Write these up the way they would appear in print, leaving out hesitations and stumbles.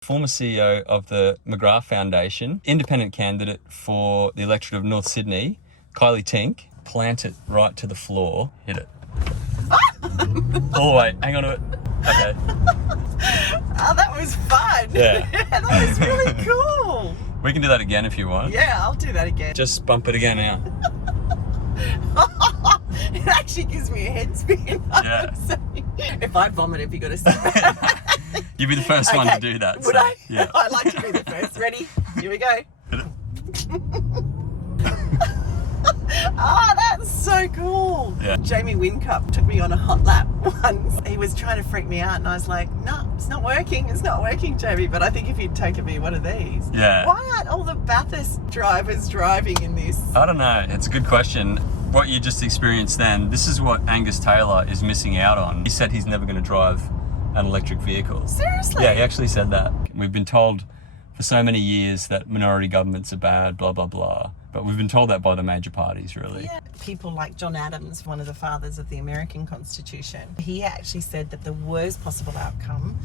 former CEO of the McGrath Foundation, independent candidate for the electorate of North Sydney, Kylea Tink. Plant it right to the floor. Hit it. All the way. Hang on to it. Okay. Oh, that was fun. Yeah. That was really cool. We can do that again if you want. Yeah, I'll do that again. Just bump it again now. It actually gives me a head spin. Yeah. If I vomit, have you got to sit back? You'd be the first one to do that. Would so, I? Yeah. I'd like to be the first. Ready? Here we go. Hit it. Oh, that's so cool. Yeah. Jamie Whincup took me on a hot lap once. He was trying to freak me out and I was like, no, it's not working. It's not working, Jamie. But I think if you'd taken me one of these. Yeah. Why aren't all the Bathurst drivers driving in this? I don't know. It's a good question. What you just experienced then, this is what Angus Taylor is missing out on. He said he's never going to drive an electric vehicle. Seriously? Yeah, he actually said that. We've been told for so many years that minority governments are bad, blah, blah, blah. But we've been told that by the major parties, really. Yeah. People like John Adams, one of the fathers of the American Constitution, he actually said that the worst possible outcome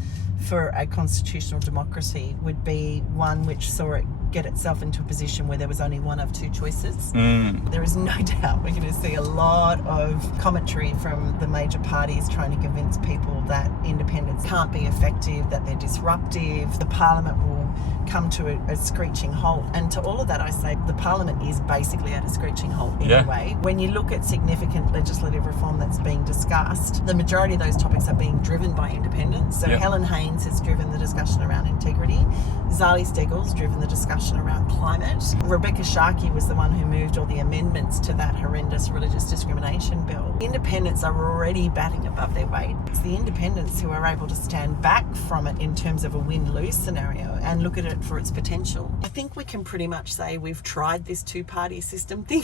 for a constitutional democracy would be one which saw it get itself into a position where there was only one of two choices. There is no doubt we're going to see a lot of commentary from the major parties trying to convince people that independence can't be effective, that they're disruptive. The parliament will come to a screeching halt. And to all of that I say, the parliament is basically at a screeching halt anyway. When you look at significant legislative reform that's being discussed, the majority of those topics are being driven by independents. So Helen Haynes has driven the discussion around integrity. Zali Steggall's driven the discussion around climate. Rebecca Sharkey was the one who moved all the amendments to that horrendous religious discrimination bill. Independents are already batting above their weight. It's the independents who are able to stand back from it in terms of a win-lose scenario and look at it for its potential. I think we can pretty much say we've tried this two-party system thing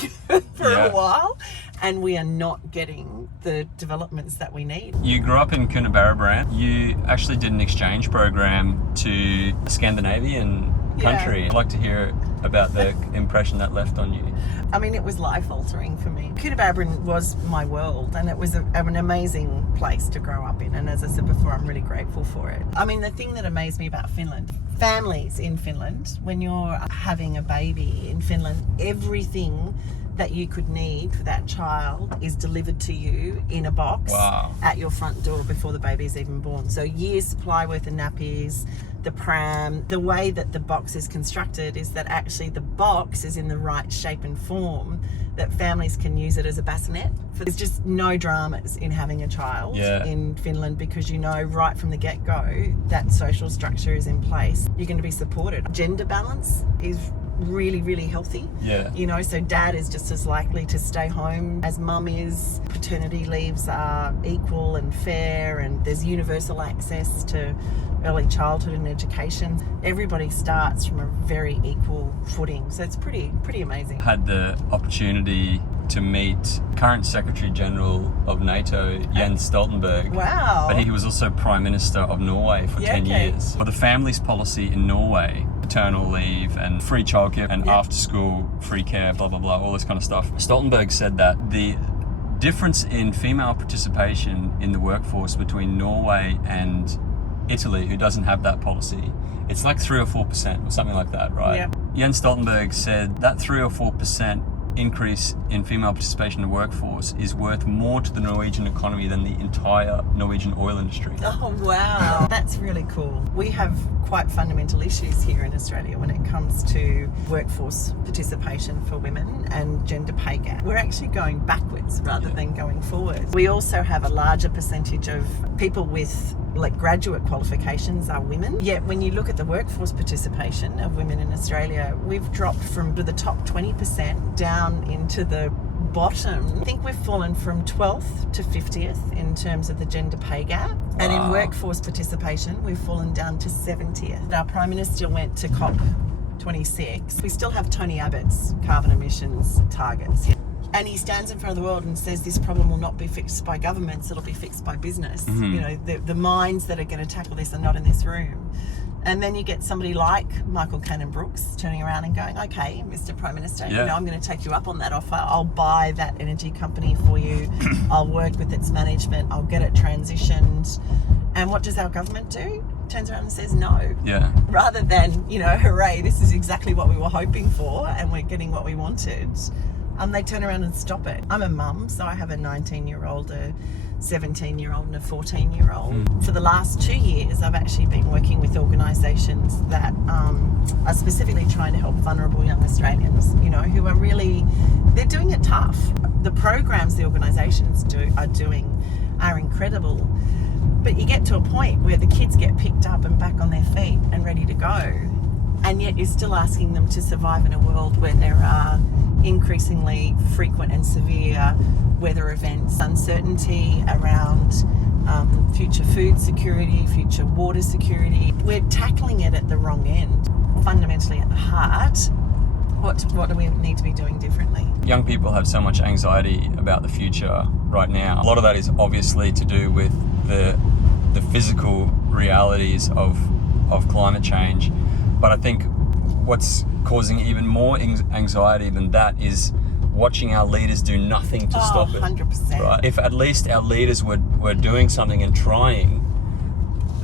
for a while and we are not getting the developments that we need. You grew up in Coonabarabran. You actually did an exchange program to Scandinavian country. I'd like to hear about the impression that left on you. I mean, it was life-altering for me. Coonabarabran was my world and it was an amazing place to grow up in, and as I said before, I'm really grateful for it. I mean, the thing that amazed me about Finland, families in Finland, when you're having a baby in Finland, everything that you could need for that child is delivered to you in a box at your front door before the baby's even born. So years supply worth of nappies, the pram. The way that the box is constructed is that actually the box is in the right shape and form that families can use it as a bassinet. There's just no dramas in having a child in Finland because you know right from the get-go that social structure is in place. You're going to be supported. Gender balance is really, really healthy. You know, so dad is just as likely to stay home as mum is. Paternity leaves are equal and fair, and there's universal access to early childhood and education. Everybody starts from a very equal footing, so it's pretty amazing. Had the opportunity to meet current Secretary General of NATO, Jens Stoltenberg. Wow. But he was also Prime Minister of Norway for 10 years. For the families policy in Norway, paternal leave and free childcare and after school free care, blah, blah, blah, all this kind of stuff. Stoltenberg said that the difference in female participation in the workforce between Norway and Italy, who doesn't have that policy, it's like 3 or 4% or something like that, right? Jens Stoltenberg said that 3 or 4% increase in female participation in the workforce is worth more to the Norwegian economy than the entire Norwegian oil industry. Oh wow, that's really cool. We have quite fundamental issues here in Australia when it comes to workforce participation for women and gender pay gap. We're actually going backwards rather than going forward. We also have a larger percentage of people with like graduate qualifications are women. Yet when you look at the workforce participation of women in Australia, we've dropped from the top 20% down into the bottom. I think we've fallen from 12th to 50th in terms of the gender pay gap. And in workforce participation, we've fallen down to 70th. Our Prime Minister went to COP26. We still have Tony Abbott's carbon emissions targets. And he stands in front of the world and says this problem will not be fixed by governments, it'll be fixed by business. You know, the minds that are going to tackle this are not in this room. And then you get somebody like Michael Cannon-Brookes turning around and going, okay, Mr. Prime Minister, you know, I'm going to take you up on that offer. I'll buy that energy company for you. I'll work with its management. I'll get it transitioned. And what does our government do? turns around and says no. Yeah. Rather than, you know, hooray, this is exactly what we were hoping for and we're getting what we wanted. They turn around and stop it. I'm a mum, so I have a 19-year-old, a 17-year-old and a 14-year-old. For the last 2 years, I've actually been working with organisations that are specifically trying to help vulnerable young Australians, you know, who are really, they're doing it tough. The programs the organisations are doing are incredible. But you get to a point where the kids get picked up and back on their feet and ready to go. And yet you're still asking them to survive in a world where there are increasingly frequent and severe weather events, uncertainty around future food security, future water security. We're tackling it at the wrong end. Fundamentally at the heart, what do we need to be doing differently? Young people have so much anxiety about the future right now. A lot of that is obviously to do with the physical realities of climate change. But I think what's causing even more anxiety than that is watching our leaders do nothing to stop it. 100%. Right? If at least our leaders were doing something and trying,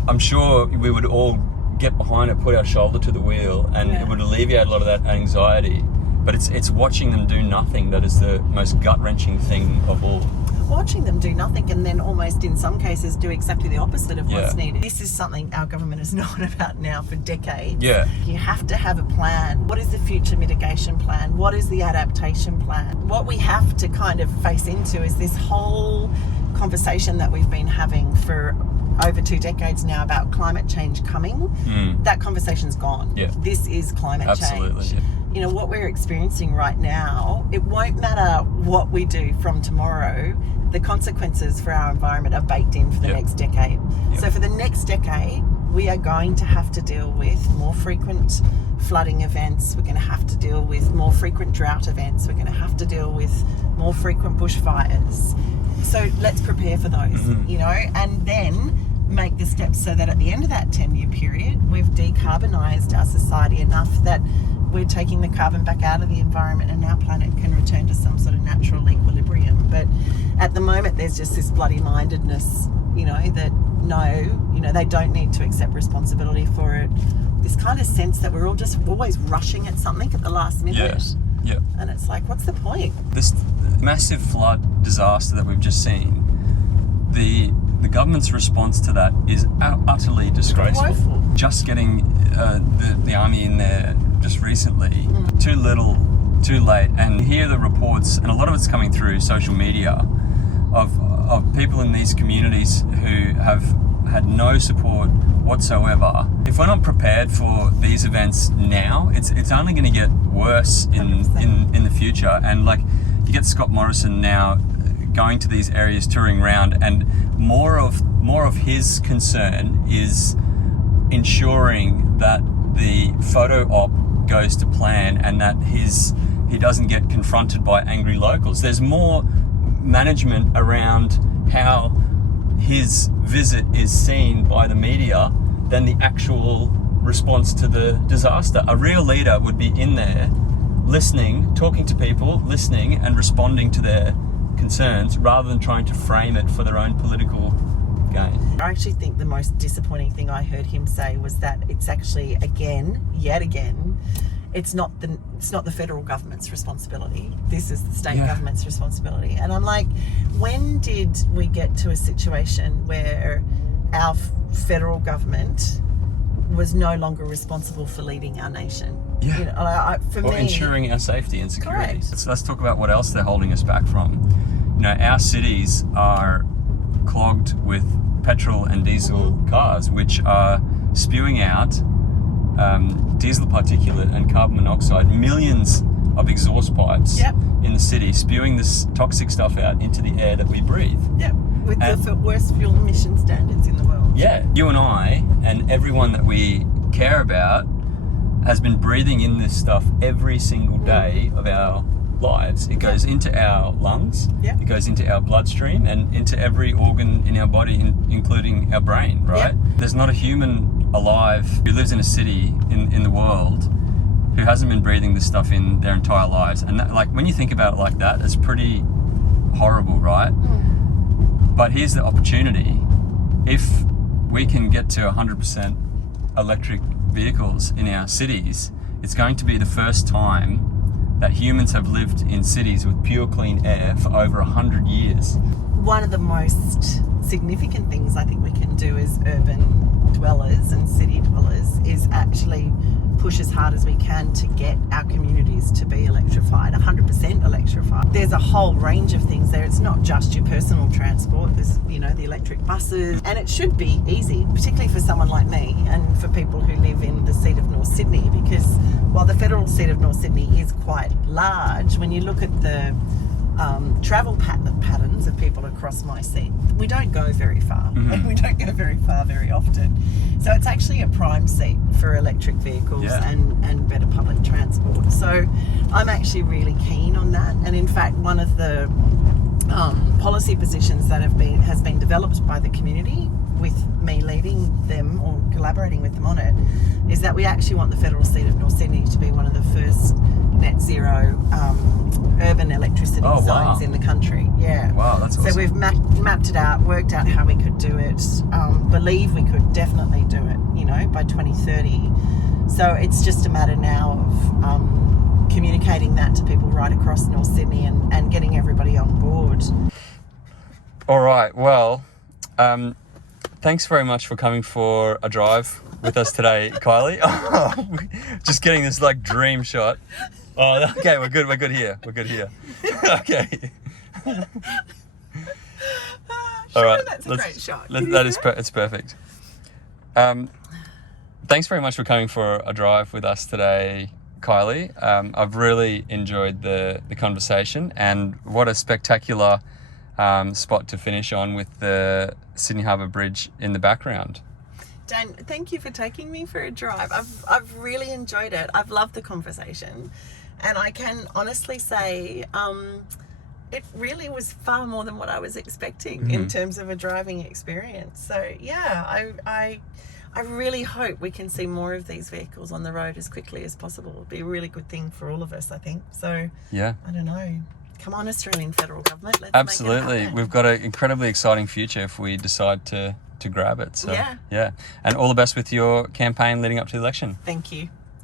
I'm sure we would all get behind it, put our shoulder to the wheel, and it would alleviate a lot of that anxiety. But it's watching them do nothing that is the most gut-wrenching thing of all. Watching them do nothing and then almost in some cases do exactly the opposite of what's needed. This is something our government has known about now for decades. Yeah. You have to have a plan. What is the future mitigation plan? What is the adaptation plan? What we have to kind of face into is this whole conversation that we've been having for over 2 decades now about climate change coming. That conversation's gone. Yeah. This is climate Absolutely. change. You know, what we're experiencing right now, it won't matter what we do from tomorrow, the consequences for our environment are baked in for the next decade. So for the next decade, we are going to have to deal with more frequent flooding events. We're going to have to deal with more frequent drought events. We're going to have to deal with more frequent bushfires. So let's prepare for those, you know, and then make the steps so that at the end of that 10-year period, we've decarbonised our society enough that we're taking the carbon back out of the environment and our planet can return to some sort of natural equilibrium. But at the moment, there's just this bloody mindedness, you know, that they don't need to accept responsibility for it. This kind of sense that we're all just always rushing at something at the last minute. Yes. Yeah. And it's like, what's the point? This massive flood disaster that we've just seen, the government's response to that is utterly disgraceful. Woeful. Just getting the army in there just recently, too little, too late. And hear the reports, and a lot of it's coming through social media, of people in these communities who have had no support whatsoever. If we're not prepared for these events now, it's only going to get worse in the future. And like, you get Scott Morrison now going to these areas, touring around, and more of his concern is ensuring that the photo op goes to plan and that he doesn't get confronted by angry locals. There's more management around how his visit is seen by the media than the actual response to the disaster. A real leader would be in there listening, talking to people, listening and responding to their concerns rather than trying to frame it for their own political gain. I actually think the most disappointing thing I heard him say was that it's actually yet again, it's not the federal government's responsibility. This is the state government's responsibility. And I'm like, when did we get to a situation where our federal government was no longer responsible for leading our nation? Yeah. You know, for me, ensuring our safety and security. Correct. So let's talk about what else they're holding us back from. You know, our cities are clogged with petrol and diesel cars, which are spewing out diesel particulate and carbon monoxide, millions of exhaust pipes in the city, spewing this toxic stuff out into the air that we breathe. Yep, with the worst fuel emission standards in the world. Yeah, you and I and everyone that we care about has been breathing in this stuff every single day of our lives. It goes into our lungs, it goes into our bloodstream and into every organ in our body, including our brain, right? There's not a human alive who lives in a city in the world who hasn't been breathing this stuff in their entire lives. And that, like, when you think about it like that, it's pretty horrible, right? But here's the opportunity. If we can get to 100% electric vehicles in our cities, it's going to be the first time that humans have lived in cities with pure clean air for over 100 years. One of the most significant things I think we can do as urban dwellers and city dwellers is actually push as hard as we can to get our communities to be electrified, 100% electrified. There's a whole range of things there. It's not just your personal transport. There's, you know, the electric buses, and it should be easy, particularly for someone like me and for people who live in the seat of North Sydney, because while the federal seat of North Sydney is quite large, when you look at the travel patterns of people across my seat, we don't go very far, and we don't go very far very often. So it's actually a prime seat for electric vehicles and better public transport. So I'm actually really keen on that. And in fact, one of the policy positions that has been developed by the community, with me leading them or collaborating with them on it, is that we actually want the federal seat of North Sydney to be one of the first net zero urban electricity zones in the country. Yeah. Wow, that's awesome. So we've mapped it out, worked out how we could do it, believe we could definitely do it, you know, by 2030. So it's just a matter now of communicating that to people right across North Sydney and getting everybody on board. All right, well, thanks very much for coming for a drive with us today, Kylie. Just getting this like dream shot. Oh, okay, we're good here. Okay. All right, that's a great shot. It's perfect. Thanks very much for coming for a drive with us today, Kylie. I've really enjoyed the conversation, and what a spectacular spot to finish on with the Sydney Harbour Bridge in the background. Dan, thank you for taking me for a drive. I've really enjoyed it. I've loved the conversation, and I can honestly say it really was far more than what I was expecting in terms of a driving experience. So yeah, I really hope we can see more of these vehicles on the road as quickly as possible. It'd be a really good thing for all of us, I think. So yeah, I don't know. Come on, Australian federal government. Let's absolutely. Make it happen. We've got an incredibly exciting future if we decide to grab it. So yeah. And all the best with your campaign leading up to the election. Thank you.